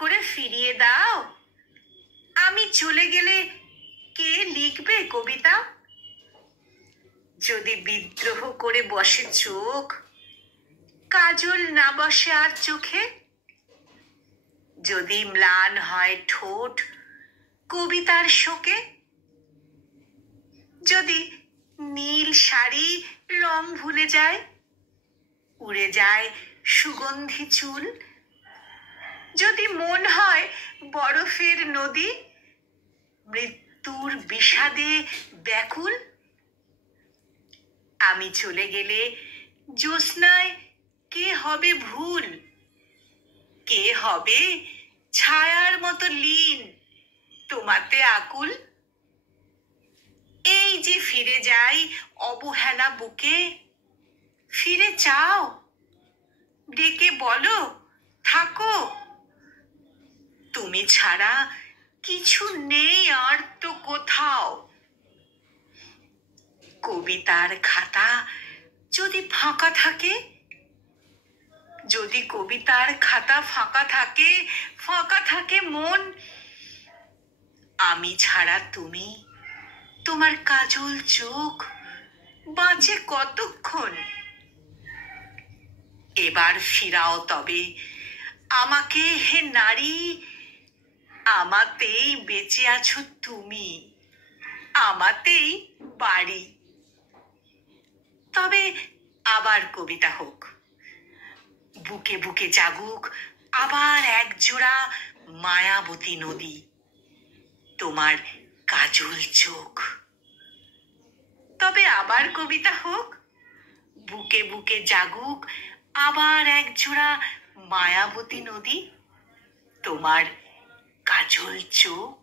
করে ফিরিয়ে দাও। আমি চলে গেলে কে লিখবে কবিতা? যদি বিদ্রোহ করে বসে চোখ, কাজল না বসে আর চোখে, যদি ম্লান হয় ঠোঁট কবিতার শোকে, যদি নীল শাড়ি রং ভুলে যায়, উড়ে যায় সুগন্ধি চুল, যদি মন হয় বরফের নদী, মৃত্যুর বিষাদে ব্যাকুল, আমি চলে গেলে জ্যোৎস্নায় কে হবে ভুল, কে হবে ছায়ার মতো লীন তোমাতে আকুল? এই যে ফিরে যাই অবহেলা বুকে, ফিরে চাও, ডেকে বলো থাকো, তুমি ছাড়া কিছু নেই আর তো কোথাও। কবিতার খাতা যদি ফাঁকা থাকে, যদি কবিতার খাতা ফাঁকা থাকে, ফাঁকা থাকে মন, আমি ছাড়া তুমি, তোমার কাজল চোখ বাঁচে কতক্ষণ? এবার ফিরাও তবে আমাকে হে নারী, আমাতেই বেঁচে আছো তুমি, আমাতেই বাড়ি। তবে আবার কবিতা হোক, বুকে বুকে জাগুক আবার একজোড়া মায়াবতী নদী, তোমার কাজল চোখ। তবে আবার কবিতা হোক, বুকে বুকে জাগুক আবার একজোড়া মায়াবতী নদী, তোমার কাজল চোখ।